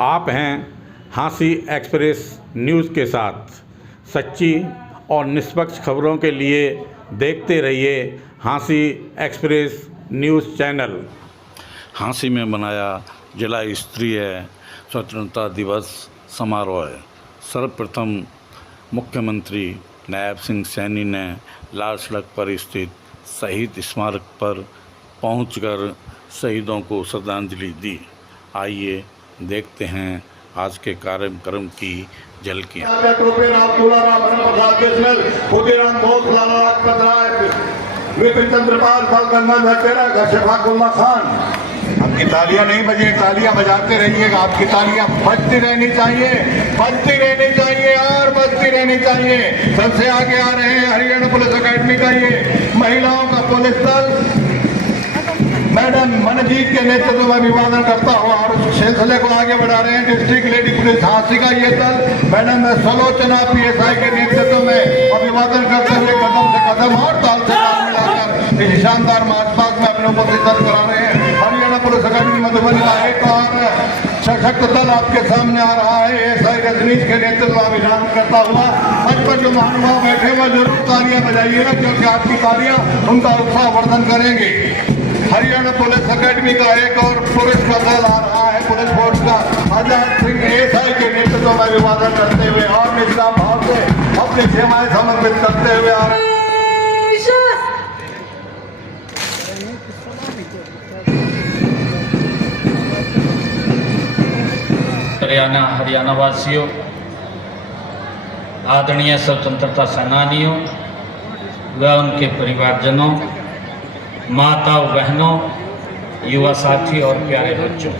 आप हैं हाँसी एक्सप्रेस न्यूज़ के साथ। सच्ची और निष्पक्ष खबरों के लिए देखते रहिए हाँसी एक्सप्रेस न्यूज़ चैनल। हाँसी में मनाया जिला स्तरीय स्वतंत्रता दिवस समारोह। सर्वप्रथम मुख्यमंत्री नायब सिंह सैनी ने लाल सड़क पर स्थित शहीद स्मारक पर पहुंचकर शहीदों को श्रद्धांजलि दी। आइए देखते हैं आज के कार्यक्रम की झलकियां। आपकी तालियां नहीं बजे, तालियां बजाते रहिएगा। आपकी तालियां बजती रहनी चाहिए, बजती रहनी चाहिए और बजती रहनी चाहिए। सबसे आगे आ रहे हैं हरियाणा पुलिस अकेडमी का ये महिलाओं का पुलिस दल मैडम मनजीत के नेतृत्व में अभिवादन करता हुआ और उस सिलसिले को आगे बढ़ा रहे हैं डिस्ट्रिक्ट लेडी पुलिस हाँसी का ये दल मैडम सलोचना PSI के नेतृत्व में अभिवादन करते हुए कदम से कदम और ताल से ताल मिलाकर इस शानदार मार्च पास्ट में अपने उपस्थित दर्ज करा रहे हैं। हरियाणा पुलिस अकेडमी मधुबनी का एक और सशक्त दल आपके सामने आ रहा है। ASI रजनीश के नेतृत्व में अभियान करता हुआ मंच पर जो महानुभाव बैठे हुए जरूर तालियां बजाइएगा, क्योंकि आपकी तालियां उनका उत्साह वर्धन करेंगे। हरियाणा पुलिस अकेडमी का एक और पुलिस का दल आ रहा है, पुलिस फोर्स का आजाद सिंह ASI के नेतृत्व में अभिवादन करते हुए और निष्काम भाव से अपनी सेवाएं समर्पित करते हुए आ रहे हैं। हरियाणा वासियों, आदरणीय स्वतंत्रता सेनानियों व उनके परिवारजनों, माताओं, बहनों, युवा साथी और प्यारे बच्चों,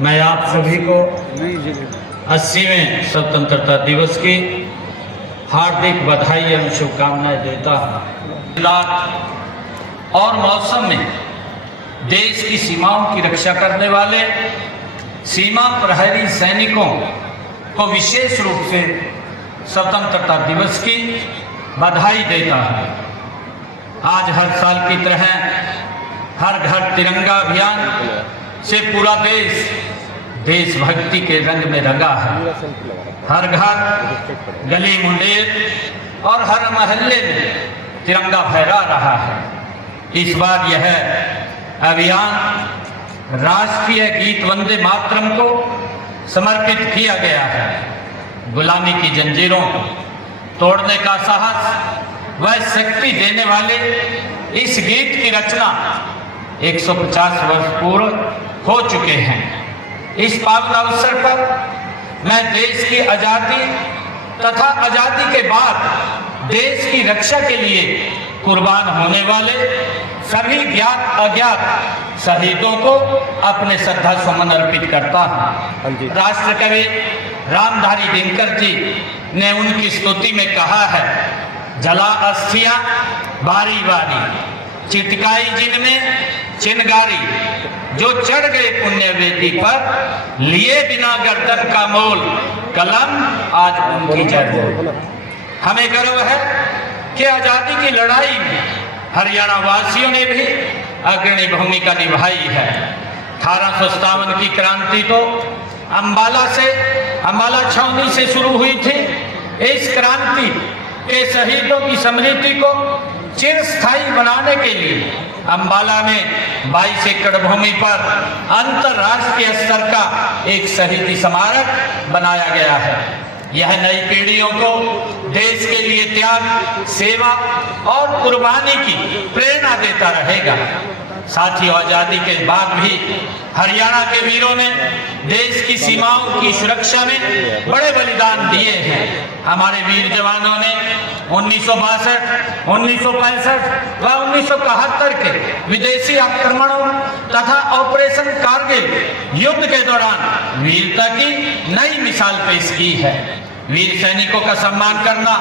मैं आप सभी को 80वें स्वतंत्रता दिवस की हार्दिक बधाई एवं शुभकामनाएं देता हूँ। और मौसम में देश की सीमाओं की रक्षा करने वाले सीमा प्रहरी सैनिकों को विशेष रूप से स्वतंत्रता दिवस की बधाई देता हूँ। आज हर साल की तरह हर घर तिरंगा अभियान से पूरा देश देशभक्ति के रंग में रंगा है। हर घर, गली मुंडेर और हर मोहल्ले में तिरंगा फहरा रहा है। इस बार यह अभियान राष्ट्रीय गीत वंदे मातरम को समर्पित किया गया है। गुलामी की जंजीरों को तोड़ने का साहस वह शक्ति देने वाले इस गीत की रचना 150 वर्ष पूर्व हो चुके हैं। इस पावन अवसर पर मैं देश की आजादी तथा आजादी के बाद देश की रक्षा के लिए कुर्बान होने वाले सभी ज्ञात अज्ञात शहीदों को अपने श्रद्धा सुमन अर्पित करता हूँ। राष्ट्र कवि रामधारी दिनकर जी ने उनकी स्तुति में कहा है, जला अस्थियां बारी बारी, चिटकाई जिनमें चिनगारी, जो चढ़ गए पुण्य वेदी पर, लिए बिना गर्दन का मोल, कलम आज उनकी जय। हमें गर्व है कि आजादी की लड़ाई में हरियाणा वासियों ने भी अग्रणी भूमिका निभाई है। 1857 की क्रांति तो अंबाला छावनी से शुरू हुई थी। इस क्रांति के शहीदों की स्मृति को चिरस्थायी बनाने के लिए अंबाला में 22 एकड़ भूमि पर अंतर्राष्ट्रीय स्तर का एक शहीदी स्मारक बनाया गया है। यह नई पीढ़ियों को देश के लिए त्याग, सेवा और कुर्बानी की प्रेरणा देता रहेगा। साथियों, आजादी के बाद भी हरियाणा के वीरों ने देश की सीमाओं की सुरक्षा में बड़े बलिदान दिए हैं। हमारे वीर जवानों ने 1962, 1965 व 1971 के विदेशी आक्रमणों तथा ऑपरेशन कारगिल युद्ध के दौरान वीरता की नई मिसाल पेश की है। वीर सैनिकों का सम्मान करना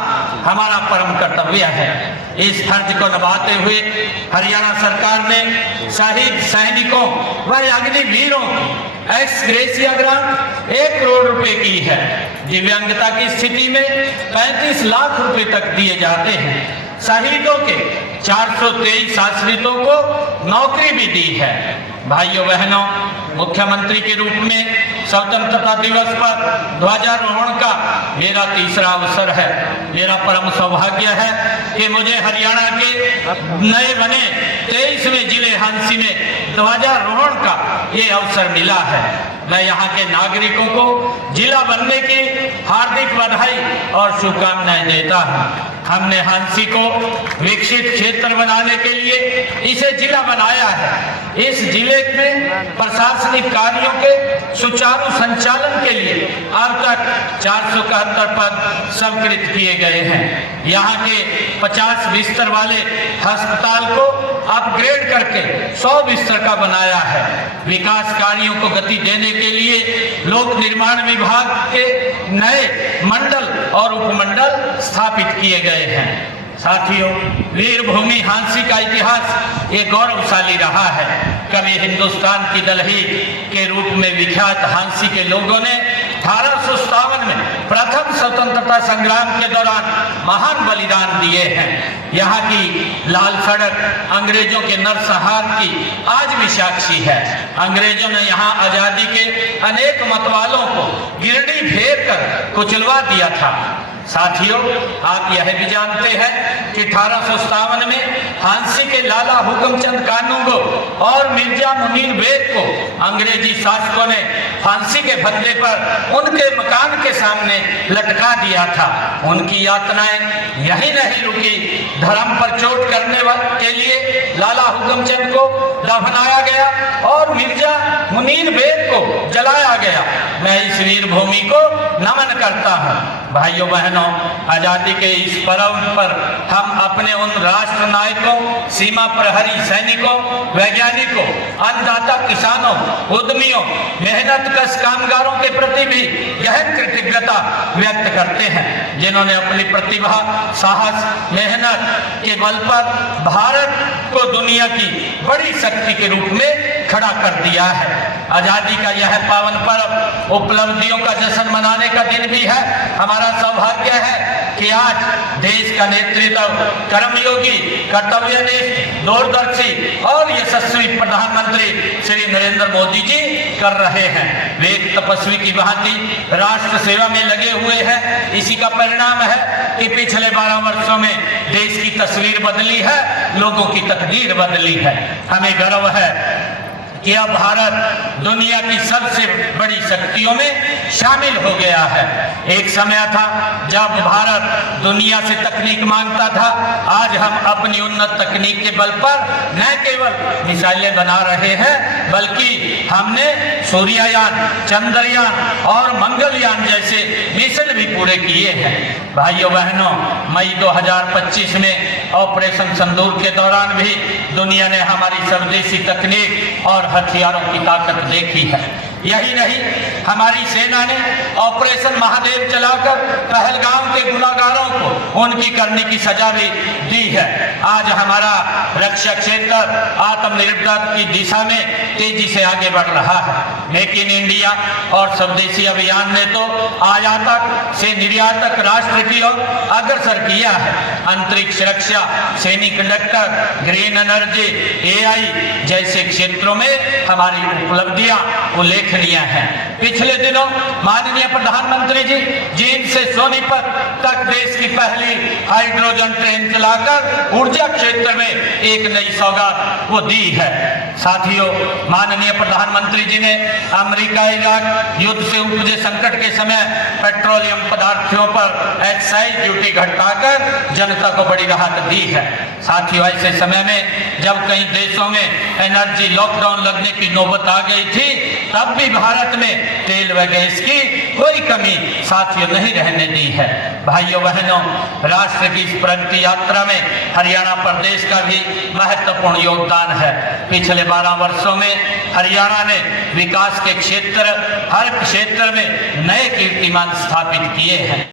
हमारा परम कर्तव्य है। इस फर्ज को निभाते हुए हरियाणा सरकार ने शहीद सैनिकों व अग्निवीरों को एक्स ग्रेशिया ग्रांट 1 करोड़ रुपए की है। दिव्यांगता की स्थिति में 35 लाख रुपए तक दिए जाते हैं। शहीदों के 423 आश्रितों को नौकरी भी दी है। भाइयों बहनों, मुख्यमंत्री के रूप में स्वतंत्रता दिवस पर ध्वजारोहण का मेरा तीसरा अवसर है। मेरा परम सौभाग्य है कि मुझे हरियाणा के नए बने 23वें जिले हांसी में ध्वजारोहण का ये अवसर मिला है। मैं यहाँ के नागरिकों को जिला बनने की हार्दिक बधाई और शुभकामनाएं देता हूँ। हमने हांसी को विकसित क्षेत्र बनाने के लिए इसे जिला बनाया है। इस जिले में प्रशासनिक कार्यों के सुचारू संचालन के लिए अब तक 471 पद स्वीकृत किए गए हैं। यहाँ के 50 बिस्तर वाले अस्पताल को अपग्रेड करके 100 बिस्तर का बनाया है। विकास कार्यों को गति देने के लिए लोक निर्माण विभाग के नए मंडल और उपमंडल स्थापित किए गए हैं। साथियों, वीरभूमि हांसी का इतिहास ये गौरवशाली रहा है। कभी हिंदुस्तान की दलही के रूप में विख्यात हांसी के लोगों ने 1857 में प्रथम स्वतंत्रता संग्राम के दौरान महान बलिदान दिए हैं। यहाँ की लाल सड़क अंग्रेजों के नरसंहार की आज भी साक्षी है। अंग्रेजों ने यहाँ आजादी के अनेक मतवालों को गिरडी फेर कर कुचलवा दिया था। साथियों, आप यह भी जानते हैं कि 1857 में हांसी के लाला हुक्मचंद कानूगो और मिर्जा मुनीर बेग को अंग्रेजी शासकों ने फांसी के फंदे पर उनके मकान के सामने लटका दिया था। उनकी यातनाएं यही नहीं रुकी। धर्म पर चोट करने के लिए लाला हुक्मचंद को दफनाया गया और मिर्जा मुनीर बेग को जलाया गया। मैं इस वीर भूमि को नमन करता हूँ। भाइयों बहनों, आजादी के इस पर्व पर हम अपने उन राष्ट्र नायकों, सीमा प्रहरी सैनिकों, वैज्ञानिकों, अन्नदाता किसानों, उद्यमियों, मेहनतकश कामगारों के प्रति भी गहन कृतज्ञता व्यक्त करते हैं, जिन्होंने अपनी प्रतिभा, साहस, मेहनत के बल पर भारत को दुनिया की बड़ी शक्ति के रूप में खड़ा कर दिया है। आजादी का यह पावन पर्व उपलब्धियों का जश्न मनाने का दिन भी है। हमारा सौभाग्य है कि आज देश का नेतृत्व कर्मयोगी, कर्तव्यनिष्ठ, दूरदर्शी और यशस्वी प्रधानमंत्री श्री नरेंद्र मोदी जी कर रहे हैं। वे एक तपस्वी की भांति राष्ट्र सेवा में लगे हुए हैं। इसी का परिणाम है कि पिछले 12 वर्षों में देश की तस्वीर बदली है, लोगों की तकदीर बदली है। हमें गर्व है कि अब भारत दुनिया की सबसे बड़ी शक्तियों में शामिल हो गया है। एक समय था जब भारत दुनिया से तकनीक मांगता था। आज हम अपनी उन्नत तकनीक के बल पर न केवल मिसाइलें बना रहे हैं, बल्कि हमने सूर्ययान, चंद्रयान और मंगलयान जैसे मिशन भी पूरे किए हैं। भाइयों बहनों, मई 2025 में ऑपरेशन सिंदूर के दौरान भी दुनिया ने हमारी स्वदेशी तकनीक और हथियारों की ताकत देखी है। यही नहीं, हमारी सेना ने ऑपरेशन महादेव चलाकर पहलगाम के गुनाहगारों को उनकी करने की सजा भी दी है। आज हमारा रक्षा क्षेत्र आत्मनिर्भर की दिशा में तेजी से आगे बढ़ रहा है। मेक इन इंडिया और स्वदेशी अभियान ने तो आयातक से निर्यातक राष्ट्र की ओर अग्रसर किया है। अंतरिक्ष रक्षा, सेमीकंडक्टर, ग्रीन एनर्जी, AI जैसे क्षेत्रों में हमारी उपलब्धियां उल्लेखनीय हैं। पिछले दिनों माननीय प्रधानमंत्री जी जींद से सोनीपत तक देश की पहली हाइड्रोजन ट्रेन चलाकर ऊर्जा क्षेत्र में एक नई सौगात वो दी है। साथियों, माननीय प्रधानमंत्री जी ने अमेरिका इराक युद्ध से उपजे संकट के समय पेट्रोलियम पदार्थों पर एक्साइज ड्यूटी घटाकर जनता को बड़ी राहत दी है। साथियों, ऐसे समय में जब कई देशों में एनर्जी लॉकडाउन लगने की नौबत आ गई थी, तब भी भारत में तेल व गैस की कोई कमी साथियों नहीं रहने दी है। भाइयों बहनों, राष्ट्र की इस प्रगति यात्रा में हरियाणा प्रदेश का भी महत्वपूर्ण योगदान है। पिछले 12 वर्षों में हरियाणा ने विकास के हर क्षेत्र में नए कीर्तिमान स्थापित किए हैं।